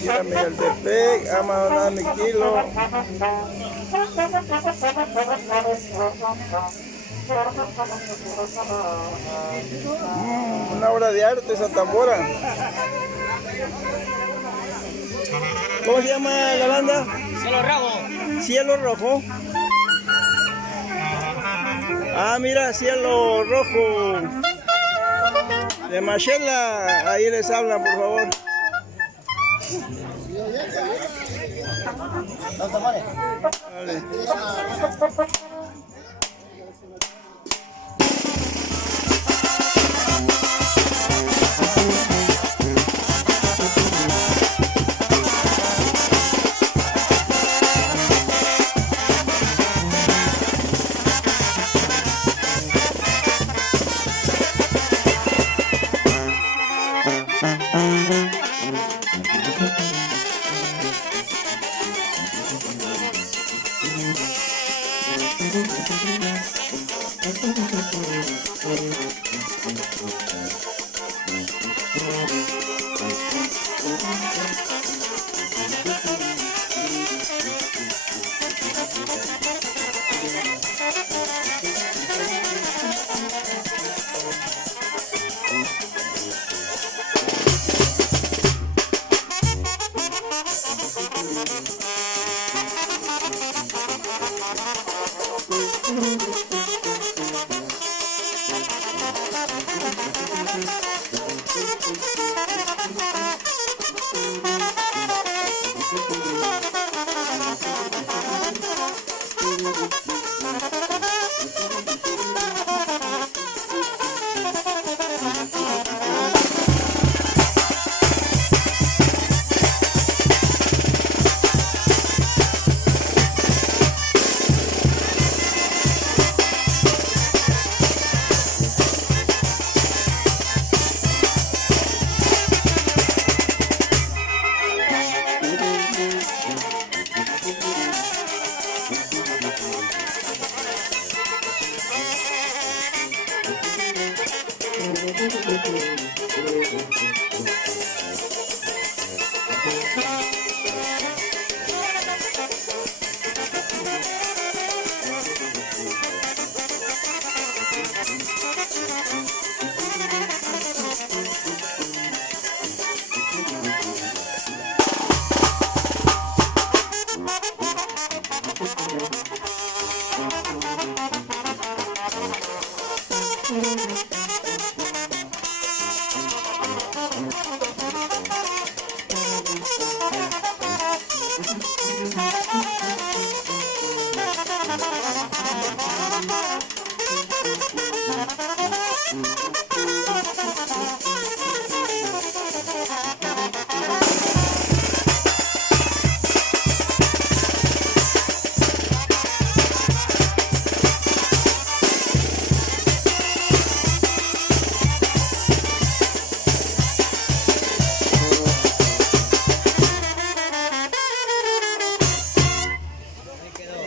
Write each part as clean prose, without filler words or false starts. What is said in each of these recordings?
Mira, Migueltepec, Amadoná, mi kilo. Una obra de arte esa tambora. ¿Cómo se llama la banda? Cielo Rojo. Cielo Rojo. Ah, mira, Cielo Rojo. De Machela, ahí les hablan, por favor. Vale.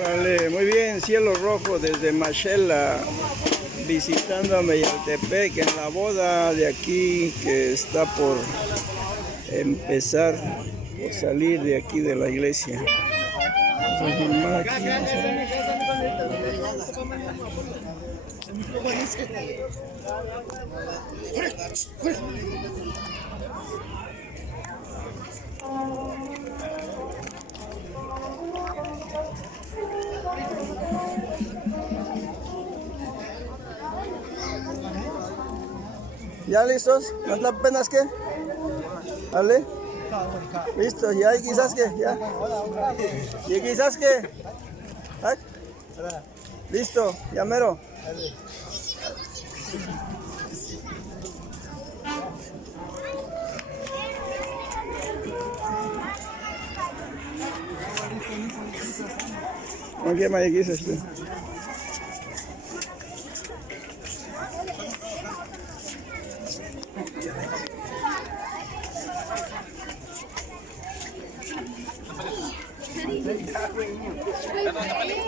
Vale, muy bien, Cielo Rojo desde Machela, visitando a Migueltepec en la boda de aquí que está por empezar, por salir de aquí de la iglesia. Vamos a filmar aquí. ¿Ya listos? ¿No es apenas qué? ¿Vale? Listo, ya y quizás que, ya. Y quizás que. ¿Ah? Listo, ya mero. ¿Qué más quizás tú?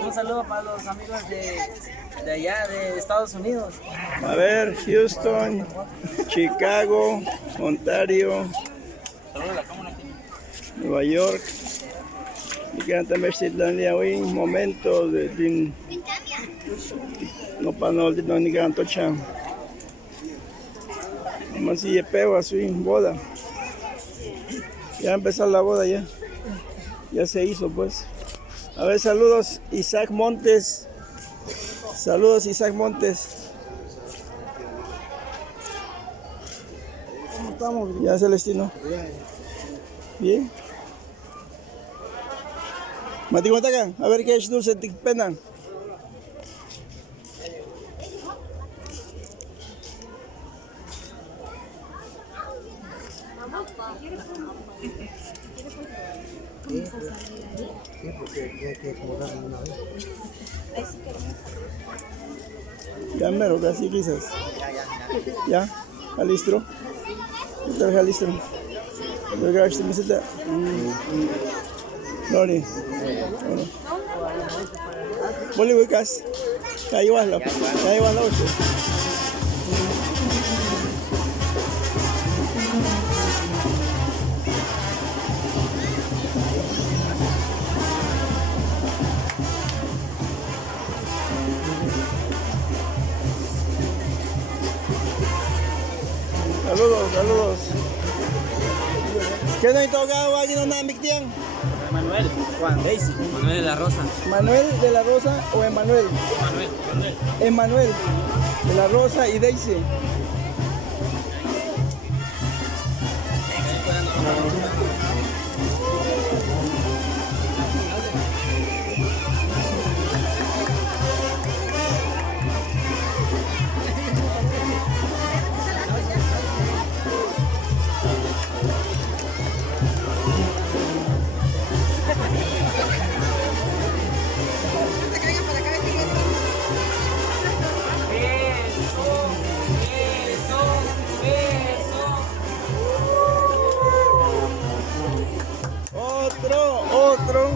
Un saludo para los amigos de allá, de Estados Unidos. A ver, Houston, Chicago, Ontario. Nueva York. Y que también Citlania hoy momento de no para no ni que antocha. Más si pego así boda. Ya empezó la boda ya. Ya se hizo pues. A ver, saludos Isaac Montes. Saludos Isaac Montes. ¿Cómo estamos? Ya Celestino. Bien. Mati kontakan, a ver qué es dulce de penan. Sí, porque hay que acomodarlo una vez. Ya mero, casi quizás. Ya, alistro. Kita alistro. Kita alistro misal. Lori. Boleh bekas. Kaiwan lah. Kaiwan lah. Saludos, saludos. ¿Qué no hay tocado aquí no namik tiang? Manuel, Juan Daisy. Manuel de la Rosa. ¿Manuel de la Rosa o Emanuel? Manuel. Emanuel de la Rosa y Daisy. Otro.